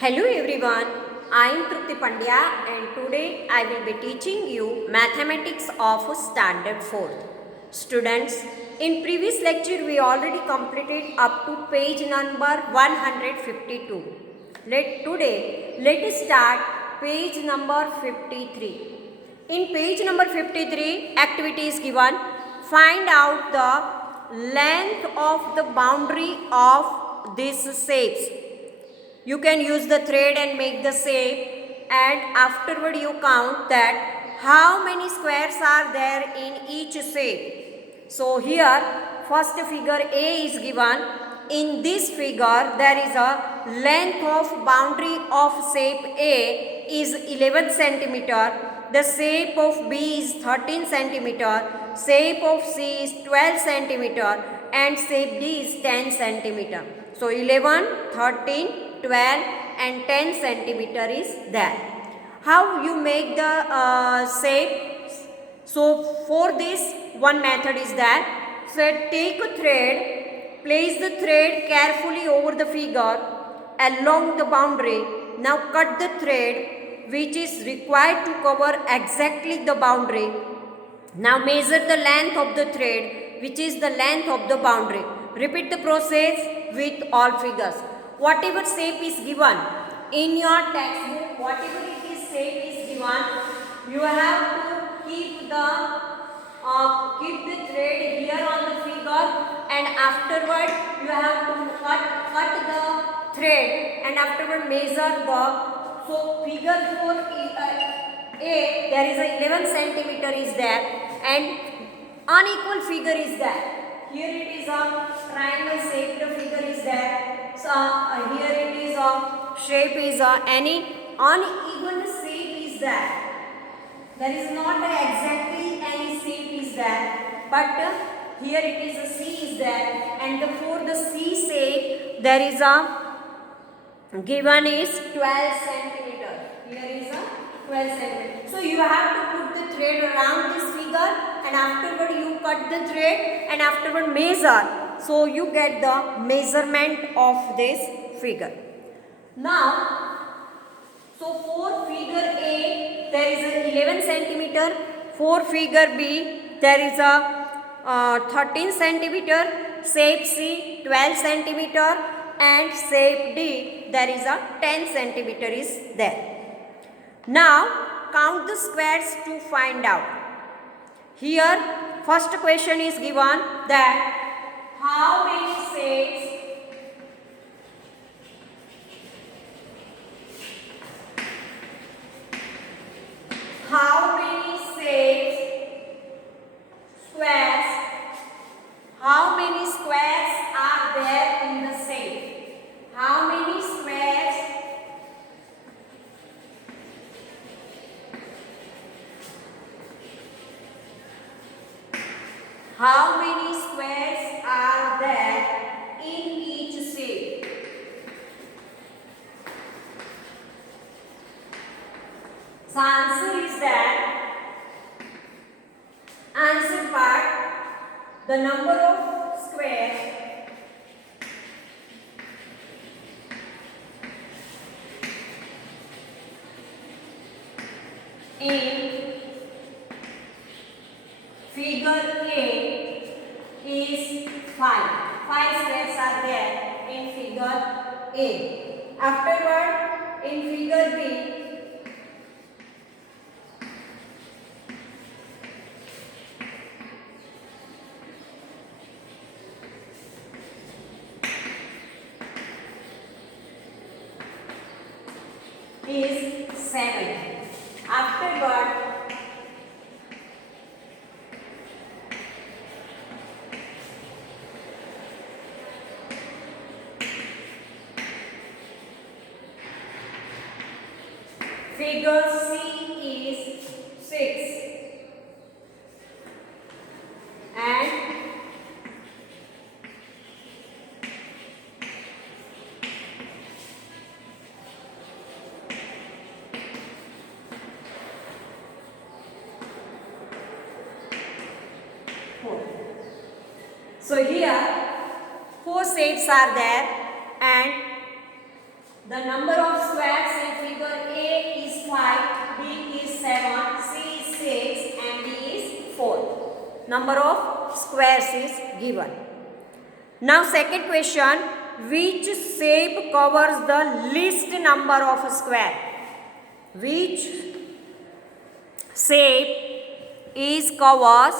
Hello everyone, I am Trupti Pandya and today I will be teaching you mathematics of standard 4th. Students, in previous lecture we already completed up to page number 152. Let us start page number 53. In page number 53, activity is given. Find out the length of the boundary of these shapes. You can use the thread and make the shape, and afterward you count that how many squares are there in each shape. So here first figure A is given. In this figure there is a length of boundary of shape A is 11 centimeter. The shape of B is 13 centimeter. Shape of C is 12 centimeter and shape D is 10 centimeter. So 11, 13, 12 and 10 centimeter is there. How you make the shape? So for this one method is that, so take a thread, place the thread carefully over the figure along the boundary. Now cut the thread which is required to cover exactly the boundary. Now measure the length of the thread which is the length of the boundary. Repeat the process with all figures. Whatever shape is given in your textbook, whatever it is shape is given, you have to keep the thread here on the figure, and afterward you have to cut the thread and afterward measure the. So figure 4 A, there is a 11 centimeter is there and unequal figure is there. Here it is a triangle shaped figure is there. So here it is a shape is any uneven shape is there. There is not exactly any shape is there, but here it is a C is there, and for the C shape there is a given is 12 centimeter. Here is a 12 centimeter. So you have to put the thread around this figure and afterward you cut the thread and afterward measure. So you get the measurement of this figure. Now, so for figure A there is a 11 centimeter. For figure B there is a 13 centimeter. Shape C 12 centimeter. And shape D there is a 10 centimeter is there. Now count the squares to find out. Here first question is given that how many shapes squares, how many squares are there in the shape? How many squares are there in each shape? So answer is that, answer part, the number of squares in figure A is 5. 5 squares are there in figure A. Afterward, in figure B, is 7. Afterward, figure C is 6. And so here 4 shapes are there and The number of squares in figure A is 5, B is 7, C is 6 and D is 4. Number of squares is given. Now second question, which shape covers the least number of square? Which shape is covers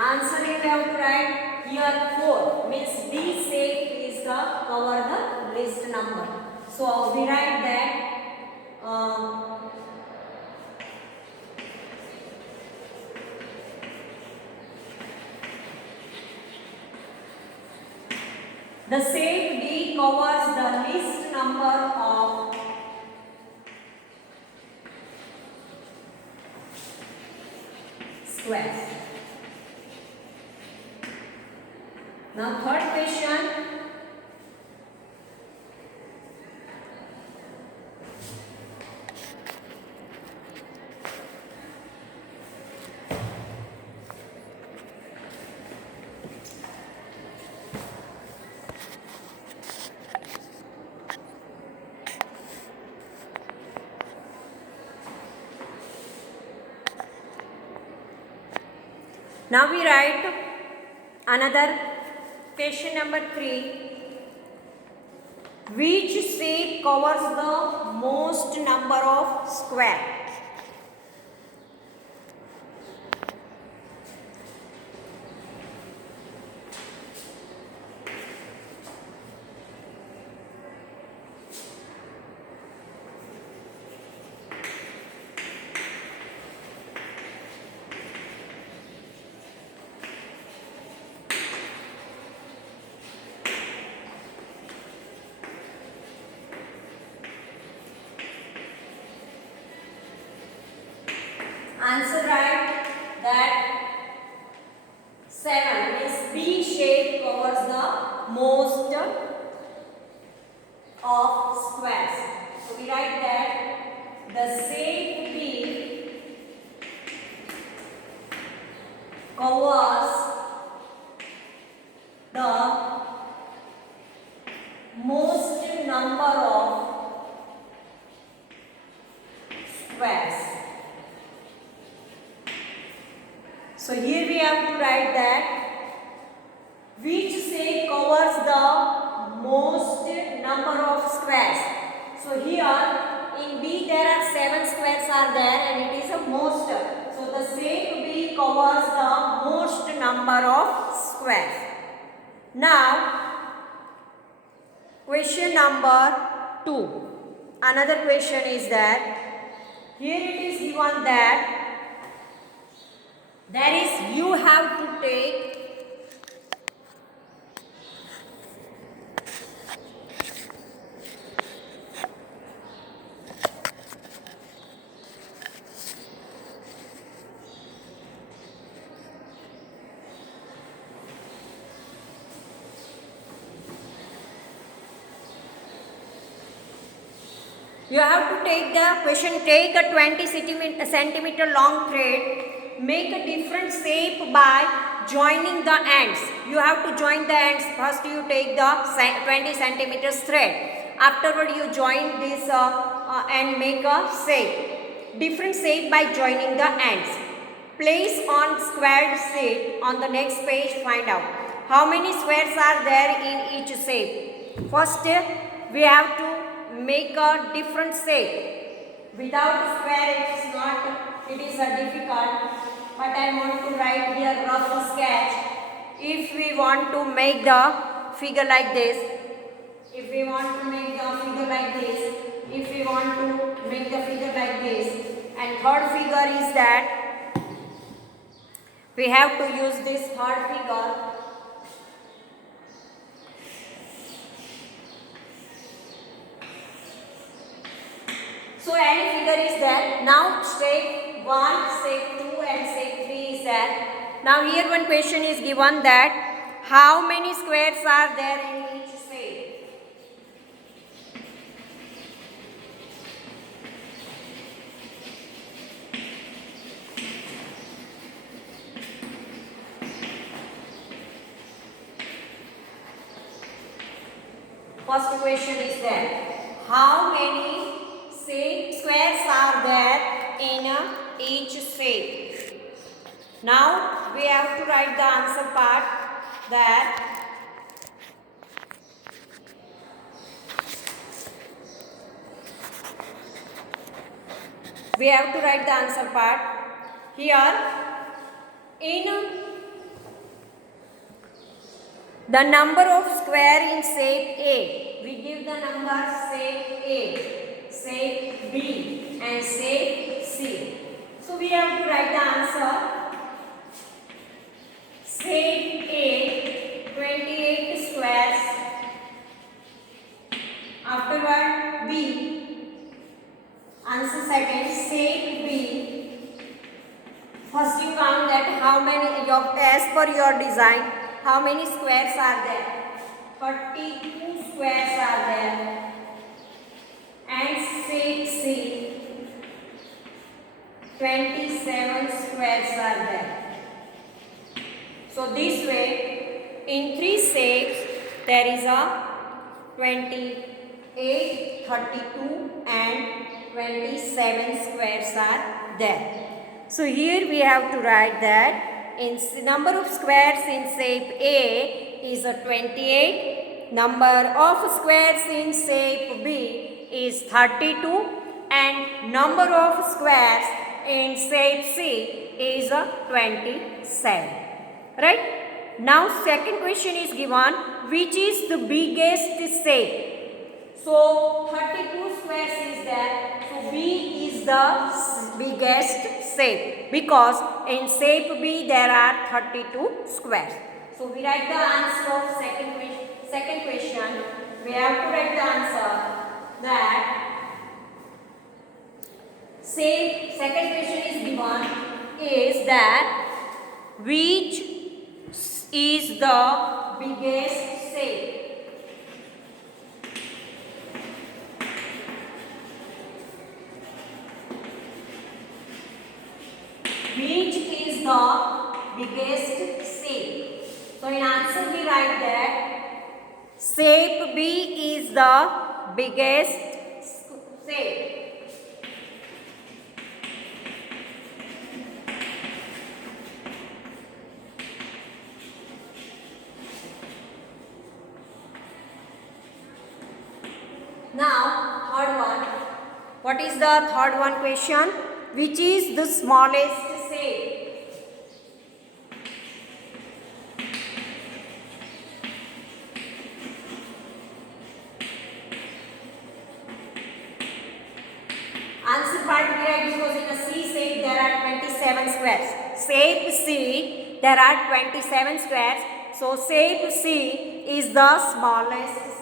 answer you have to write here 4 means D shape is the cover the least number. So we write that the shape D covers the least number of squares. Now third question, now we write another question number 3. Which shape covers the most number of square? Answer right that 7 means B shape covers the most of squares. So we write that the shape B covers the most number of squares. So here we have to write that which shape covers the most number of squares. So here in B there are 7 squares are there and it is a most. So the shape B covers the most number of squares. Now question number 2. Another question is that here it is given that there is you have to take the question, take a 20 centimeter long thread, make a different shape by joining the ends. You have to join the ends. First you take the 20 centimeters thread. Afterward you join this and make a shape. Different shape by joining the ends. Place on squared sheet on the next page, find out how many squares are there in each shape. First we have to make a different shape. Without square it is not, it is difficult, but I want to write here rough sketch. If we want to make the figure like this, if we want to make the figure like this, if we want to make the figure like this, and third figure is that we have to use this third figure. So any figure is there. Now step 1, step 2 and step 3 is there. Now here one question is given that how many squares are there in each step? First question is there. How many squares are there in each shape? Now we have to write the answer part that here in the number of square in shape A. We give the number shape A, shape B and shape C. So we have to write the answer. Shape A 28 squares. Afterward B. Answer second. Shape B. First you count that how many as per your design. How many squares are there? 32 squares are there. And shape C 27 squares are there. So this way in 3 shapes there is a 28, 32 and 27 squares are there. So here we have to write that in number of squares in shape A is a 28, number of squares in shape B is 32 and number of squares in shape C is a 27. Right? Now second question is given, which is the biggest shape? So 32 squares is there. So B is the biggest shape because in shape B there are 32 squares. So we write the answer of second question. We have to write the answer that second question is given is that which is the biggest shape? Which is the biggest shape? So in answer we write that shape B is the biggest shape. Now third one. What is the third one question? Which is the smallest shape? Answer part we write because in a C shape there are 27 squares. Shape C there are 27 squares. So shape C is the smallest shape.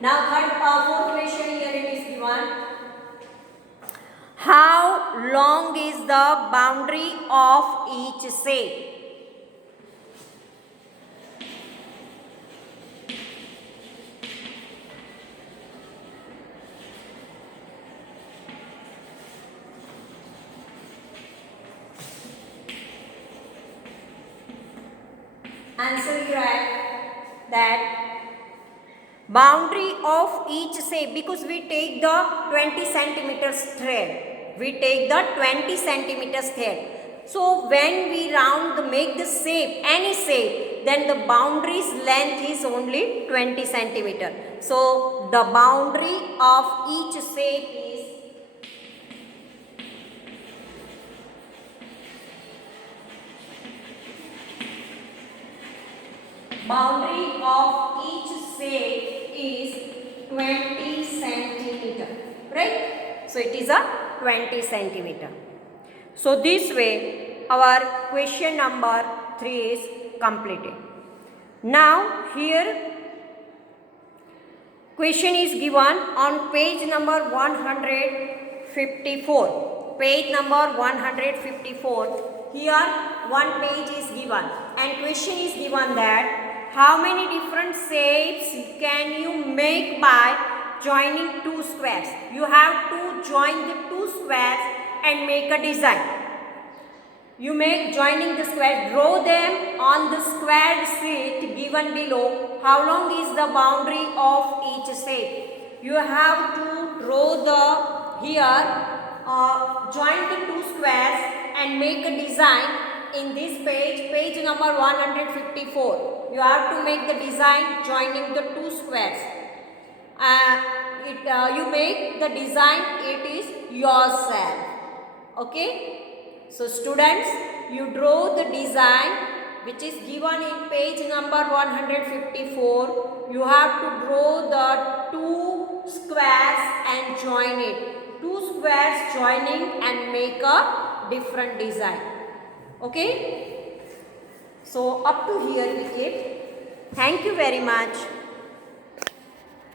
Now fourth question here it is given. How long is the boundary of each shape? Answer you write that boundary of each shape, because we take the 20 centimeters thread. We take the 20 centimeters thread. So when we make the shape, any shape, then the boundary's length is only 20 centimeter. So the boundary of each shape is boundary of each shape is 20 centimeter, right? So it is a 20 centimeter. So this way our question number 3 is completed. Now here question is given on page number 154. Page number 154. Here one page is given and question is given that how many different shapes can you make by joining two squares? You have to join the two squares and make a design. You make joining the square, draw them on the squared sheet given below. How long is the boundary of each shape? You have to draw join the two squares and make a design in this page number 154. You have to make the design joining the two squares. You make the design, it is yourself. Okay. So students, you draw the design which is given in page number 154. You have to draw the two squares and join it. Two squares joining and make a different design. Okay. So up to here we keep. Thank you very much.